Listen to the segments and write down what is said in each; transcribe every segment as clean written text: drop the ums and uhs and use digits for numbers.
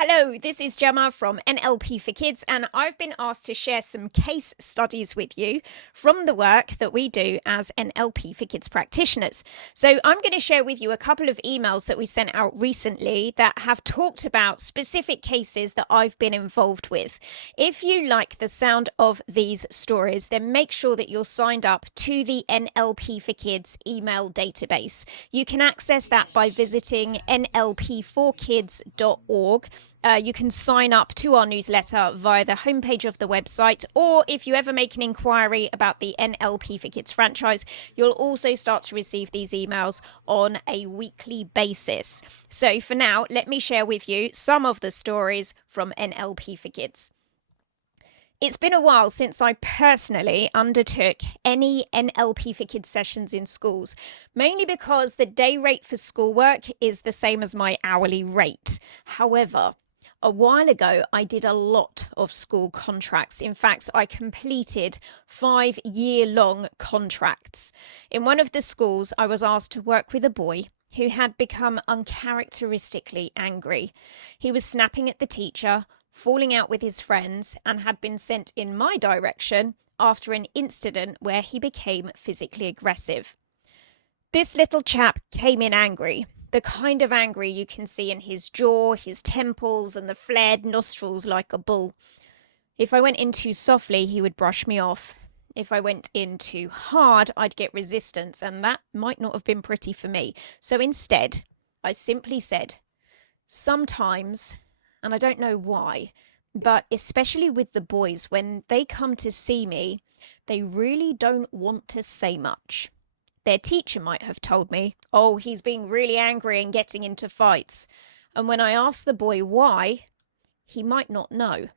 Hello, this is Gemma from NLP4Kids, and I've been asked to share some case studies with you from the work that we do as NLP4Kids practitioners. So I'm going to share with you a couple of emails that we sent out recently that have talked about specific cases that I've been involved with. If you like the sound of these stories, then make sure that you're signed up to the NLP4Kids email database. You can access that by visiting NLP4Kids.org. You can sign up to our newsletter via the homepage of the website, or if you ever make an inquiry about the NLP4Kids franchise, you'll also start to receive these emails on a weekly basis. So for now, let me share with you some of the stories from NLP4Kids. It's been a while since I personally undertook any NLP4Kids sessions in schools, mainly because the day rate for schoolwork is the same as my hourly rate. However, a while ago, I did a lot of school contracts. In fact, I completed 5-year-long contracts. In one of the schools, I was asked to work with a boy who had become uncharacteristically angry. He was snapping at the teacher, falling out with his friends, and had been sent in my direction after an incident where he became physically aggressive. This little chap came in angry, the kind of angry you can see in his jaw, his temples, and the flared nostrils like a bull. If I went in too softly, he would brush me off. If I went in too hard, I'd get resistance, and that might not have been pretty for me. So instead, I simply said, sometimes, and I don't know why, but especially with the boys, when they come to see me, they really don't want to say much. Their teacher might have told me, oh, he's being really angry and getting into fights. And when I ask the boy why, he might not know.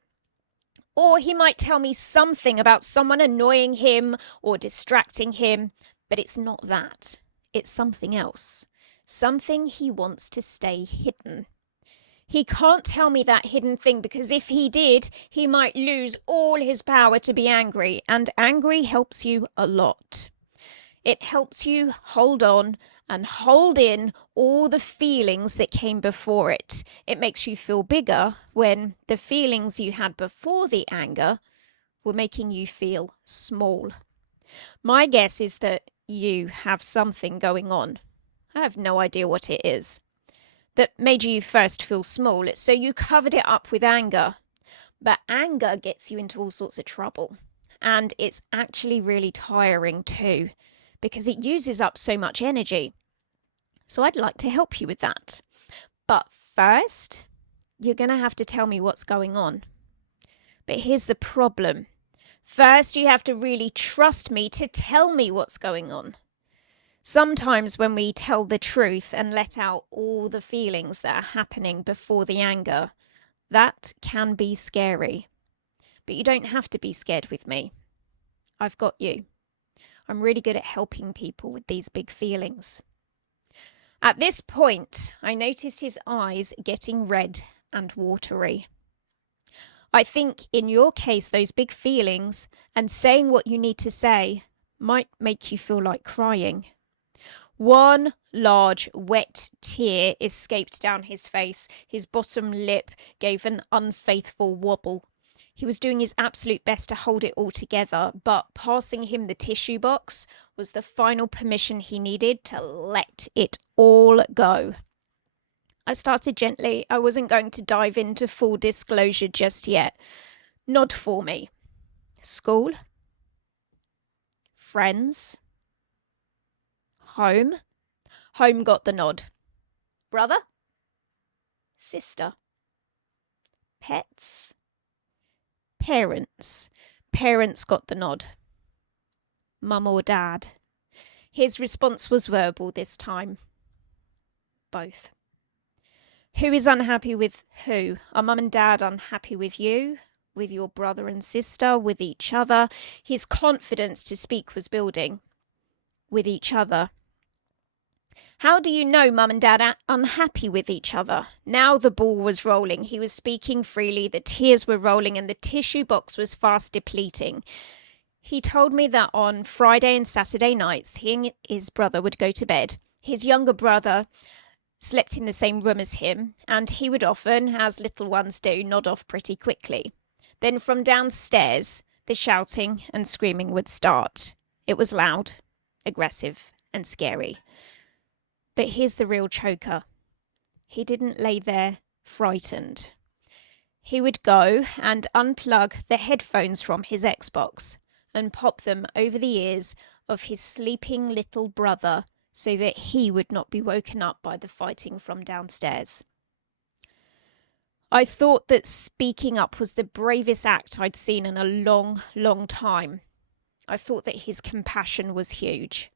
Or he might tell me something about someone annoying him or distracting him, but it's not that. It's something else. Something he wants to stay hidden. He can't tell me that hidden thing because if he did, he might lose all his power to be angry, and angry helps you a lot. It helps you hold on and hold in all the feelings that came before it. It makes you feel bigger when the feelings you had before the anger were making you feel small. My guess is that you have something going on. I have no idea what it is that made you first feel small, so you covered it up with anger. But anger gets you into all sorts of trouble, and it's actually really tiring too, because it uses up so much energy. So I'd like to help you with that. But first, you're going to have to tell me what's going on. But here's the problem. First, you have to really trust me to tell me what's going on. Sometimes when we tell the truth and let out all the feelings that are happening before the anger, that can be scary. But you don't have to be scared with me. I've got you. I'm really good at helping people with these big feelings. At this point, I noticed his eyes getting red and watery. I think in your case, those big feelings and saying what you need to say might make you feel like crying. One large wet tear escaped down his face. His bottom lip gave an unfaithful wobble. He was doing his absolute best to hold it all together, but passing him the tissue box was the final permission he needed to let it all go. I started gently. I wasn't going to dive into full disclosure just yet. Nod for me. School? Friends? Home? Home got the nod. Brother? Sister? Pets? Parents. Parents got the nod. Mum or dad? His response was verbal this time. Both. Who is unhappy with who? Are mum and dad unhappy with you? With your brother and sister? With each other? His confidence to speak was building. With each other. How do you know mum and dad are unhappy with each other? Now the ball was rolling. He was speaking freely, the tears were rolling, and the tissue box was fast depleting. He told me that on Friday and Saturday nights, he and his brother would go to bed. His younger brother slept in the same room as him, and he would often, as little ones do, nod off pretty quickly. Then from downstairs, the shouting and screaming would start. It was loud, aggressive, and scary. But here's the real choker. He didn't lay there frightened. He would go and unplug the headphones from his Xbox and pop them over the ears of his sleeping little brother so that he would not be woken up by the fighting from downstairs. I thought that speaking up was the bravest act I'd seen in a long, long time. I thought that his compassion was huge.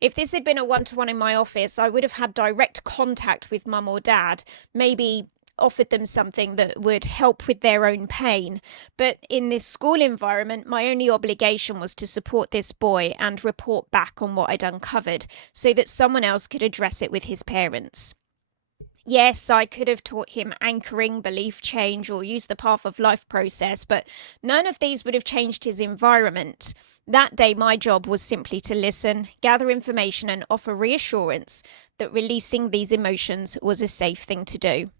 If this had been a one-to-one in my office, I would have had direct contact with mum or dad, maybe offered them something that would help with their own pain. But in this school environment, my only obligation was to support this boy and report back on what I'd uncovered so that someone else could address it with his parents. Yes, I could have taught him anchoring, belief change, or use the path of life process, but none of these would have changed his environment. That day, my job was simply to listen, gather information, and offer reassurance that releasing these emotions was a safe thing to do.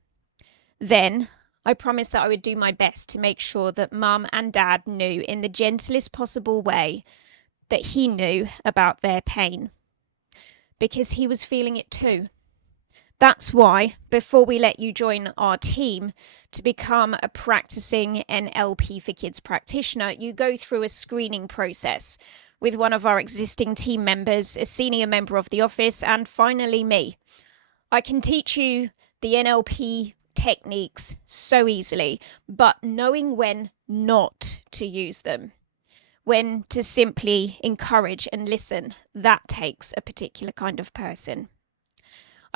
Then, I promised that I would do my best to make sure that mum and dad knew in the gentlest possible way that he knew about their pain, because he was feeling it too. That's why, before we let you join our team to become a practicing NLP4Kids practitioner, you go through a screening process with one of our existing team members, a senior member of the office, and finally me. I can teach you the NLP techniques so easily, but knowing when not to use them, when to simply encourage and listen, that takes a particular kind of person.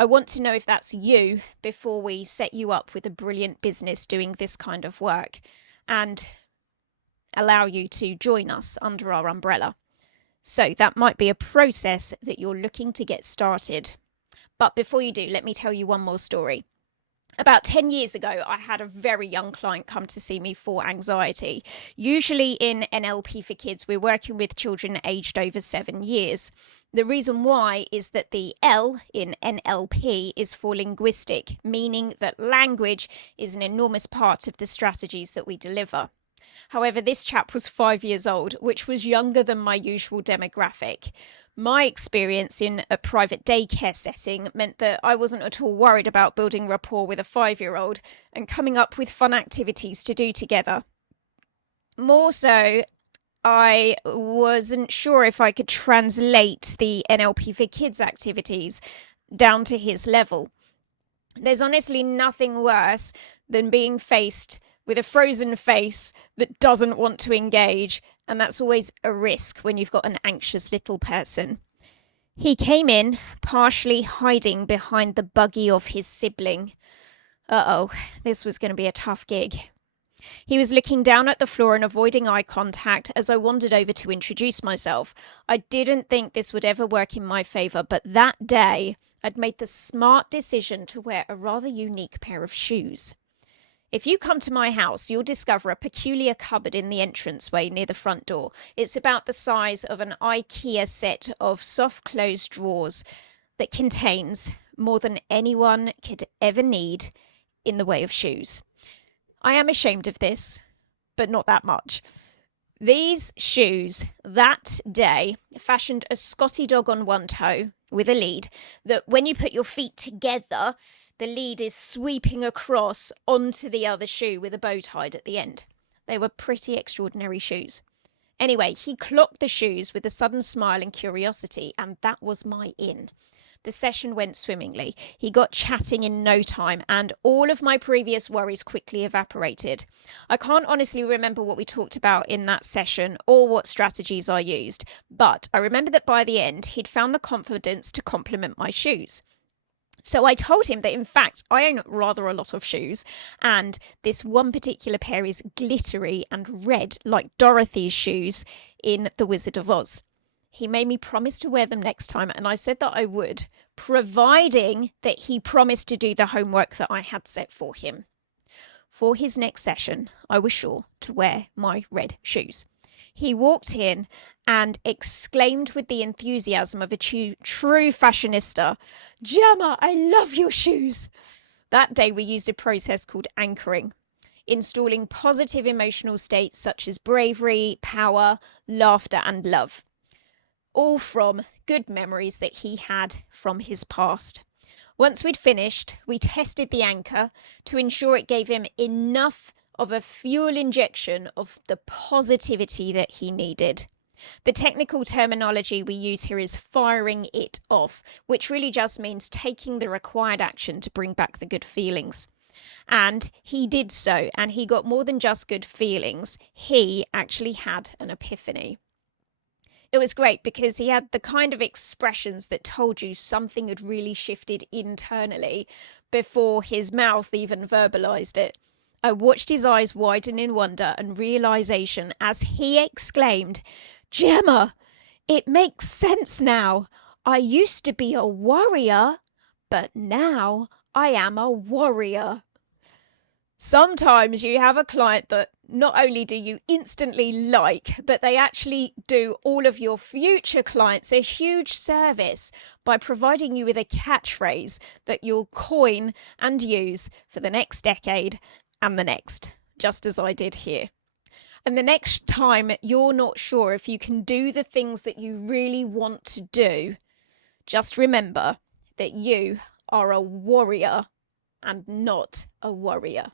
I want to know if that's you before we set you up with a brilliant business doing this kind of work and allow you to join us under our umbrella. So that might be a process that you're looking to get started. But before you do, let me tell you one more story. About 10 years ago, I had a very young client come to see me for anxiety. Usually in NLP4Kids, we're working with children aged over 7 years. The reason why is that the L in NLP is for linguistic, meaning that language is an enormous part of the strategies that we deliver. However, this chap was 5 years old, which was younger than my usual demographic. My experience in a private daycare setting meant that I wasn't at all worried about building rapport with a 5-year-old and coming up with fun activities to do together. More so, I wasn't sure if I could translate the NLP4Kids activities down to his level. There's honestly nothing worse than being faced with a frozen face that doesn't want to engage, and that's always a risk when you've got an anxious little person. He came in, partially hiding behind the buggy of his sibling. This was going to be a tough gig. He was looking down at the floor and avoiding eye contact as I wandered over to introduce myself. I didn't think this would ever work in my favour, but that day I'd made the smart decision to wear a rather unique pair of shoes. If you come to my house, you'll discover a peculiar cupboard in the entranceway near the front door. It's about the size of an IKEA set of soft closed drawers that contains more than anyone could ever need in the way of shoes. I am ashamed of this, but not that much. These shoes that day fashioned a Scotty dog on one toe with a lead that when you put your feet together, the lead is sweeping across onto the other shoe with a bow tied at the end. They were pretty extraordinary shoes. Anyway, he clocked the shoes with a sudden smile and curiosity, and that was my in. The session went swimmingly. He got chatting in no time, and all of my previous worries quickly evaporated. I can't honestly remember what we talked about in that session or what strategies I used, but I remember that by the end, he'd found the confidence to compliment my shoes. So I told him that, in fact, I own rather a lot of shoes, and this one particular pair is glittery and red like Dorothy's shoes in The Wizard of Oz. He made me promise to wear them next time, and I said that I would, providing that he promised to do the homework that I had set for him. For his next session, I was sure to wear my red shoes. He walked in and exclaimed with the enthusiasm of a true fashionista, "Gemma, I love your shoes." That day we used a process called anchoring, installing positive emotional states such as bravery, power, laughter, and love, all from good memories that he had from his past. Once we'd finished, we tested the anchor to ensure it gave him enough of a fuel injection of the positivity that he needed. The technical terminology we use here is firing it off, which really just means taking the required action to bring back the good feelings. And he did so, and he got more than just good feelings. He actually had an epiphany. It was great because he had the kind of expressions that told you something had really shifted internally before his mouth even verbalized it. I watched his eyes widen in wonder and realization as he exclaimed, "Gemma, it makes sense now. I used to be a worrier, but now I am a warrior." Sometimes you have a client that not only do you instantly like, but they actually do all of your future clients a huge service by providing you with a catchphrase that you'll coin and use for the next decade and the next, just as I did here. And the next time you're not sure if you can do the things that you really want to do, just remember that you are a warrior and not a worrier.